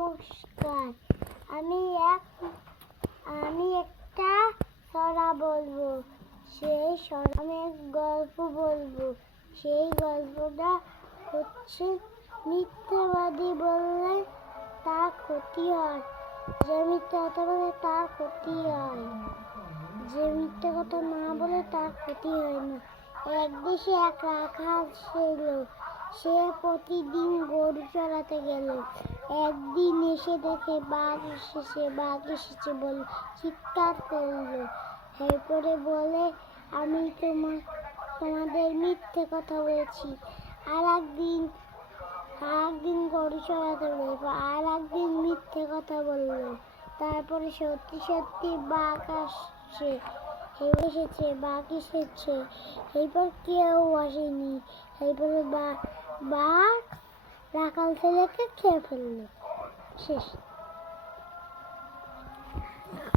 নমস্কার। আমি একটা ছড়া বলবো। আমি এক গল্প বলবো। সেই গল্পটা হচ্ছে, মিথ্যাবাদী বললে তার ক্ষতি হয়, যে মিথ্যা কথা বলে তার ক্ষতি হয়, যে মিথ্যা কথা না বলে তার ক্ষতি হয় না। এক দেশে এক রাখাল ছিল। সে প্রতিদিন গরু চড়াতে গেল। একদিন এসে দেখে বাঘ এসেছে বলে চিৎকার করলো। এরপরে বলে, আমি তোমাদের মিথ্যে কথা বলেছি। আর একদিন গরু চড়াতে গেল, আর একদিন মিথ্যে কথা বললো। তারপরে সত্যি বাঘ এসেছে। এরপর কেউ আসেনি। এরপরে বাঘ রাখাল ছেলেকে খেয়ে ফেললো। শেষ।